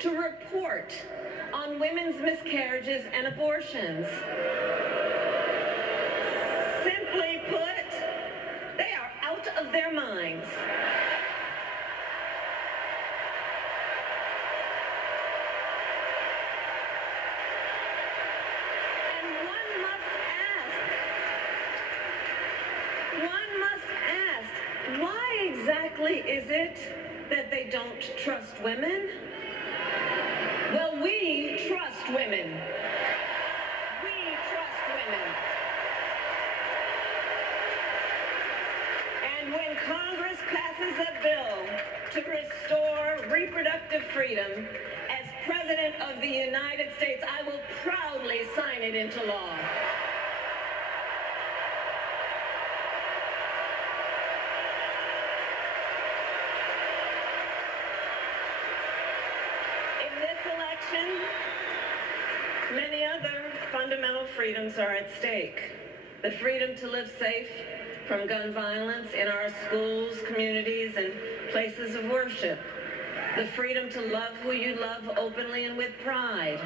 to report on women's miscarriages and abortions. Simply put, they are out of their minds. And one must ask, why exactly is it that they don't trust women? Well, we trust women. We trust women. And when Congress passes a bill to restore reproductive freedom, as President of the United States, I will proudly sign it into law. Many other fundamental freedoms are at stake. The freedom to live safe from gun violence in our schools, communities, and places of worship. The freedom to love who you love openly and with pride.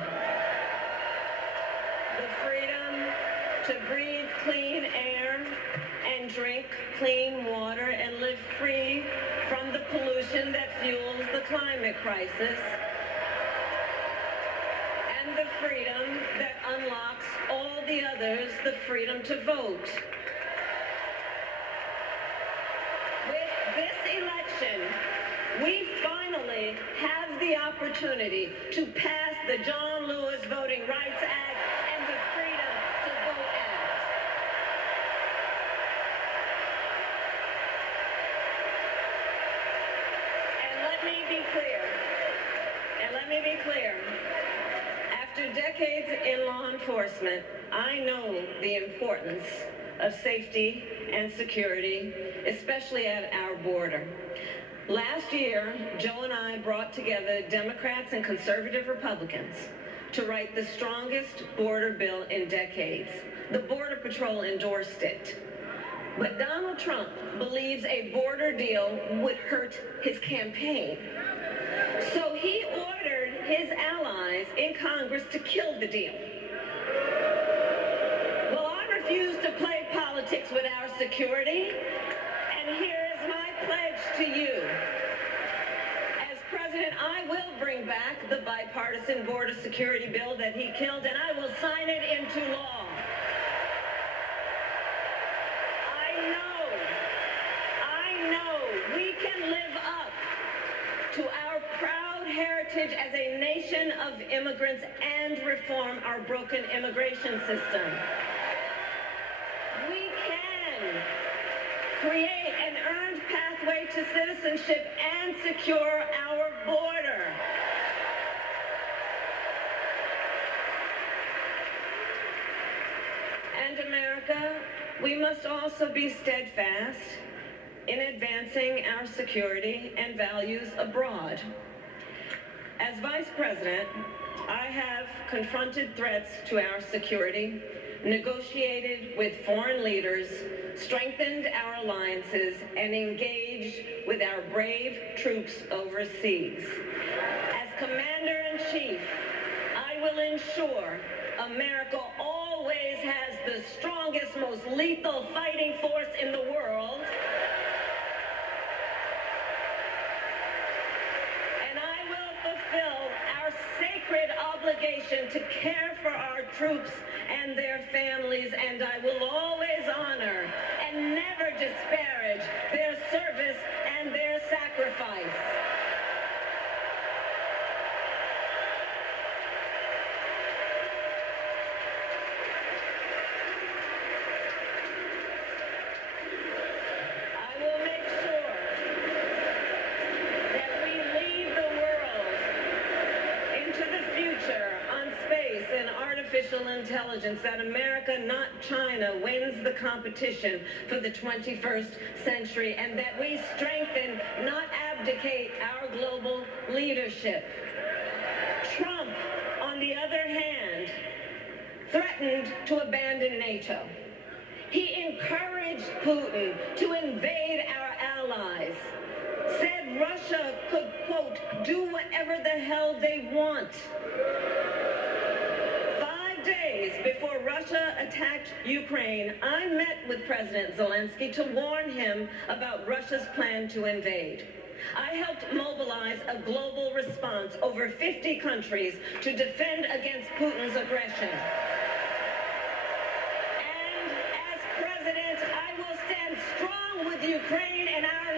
The freedom to breathe clean air and drink clean water and live free from the pollution that fuels the climate crisis. And the freedom that unlocks all the others, the freedom to vote. With this election, we finally have the opportunity to pass the John Lewis Voting Rights Act and the Freedom to Vote Act. And let me be clear. After decades in law enforcement, I know the importance of safety and security, especially at our border. Last year, Joe and I brought together Democrats and conservative Republicans to write the strongest border bill in decades. The Border Patrol endorsed it. But Donald Trump believes a border deal would hurt his campaign. So he ordered his allies in Congress to kill the deal. Well, I refuse to play politics with our security, and here is my pledge to you. As president, I will bring back the bipartisan border security bill that he killed, and I will sign it into law. I know we can live up to our proud heritage as a nation of immigrants and reform our broken immigration system. We can create an earned pathway to citizenship and secure our border. And America, we must also be steadfast in advancing our security and values abroad. As Vice President, I have confronted threats to our security, negotiated with foreign leaders, strengthened our alliances, and engaged with our brave troops overseas. As Commander-in-Chief, I will ensure America always has the strongest, most lethal fighting force in the world. And I will fulfill our sacred obligation to care for our troops and their families, and I will always honor and never disparage their service and their sacrifice. I will make sure that we lead the world into the future on space and artificial intelligence, that America, not China, wins the competition for the 21st century, and that we strengthen, not abdicate, our global leadership. Trump, on the other hand, threatened to abandon NATO. He encouraged Putin to invade our allies. said Russia could, quote, do whatever the hell they want. 5 days before Russia attacked Ukraine, I met with President Zelensky to warn him about Russia's plan to invade. I helped mobilize a global response over 50 countries to defend against Putin's aggression. And as president, I will stand strong with Ukraine and our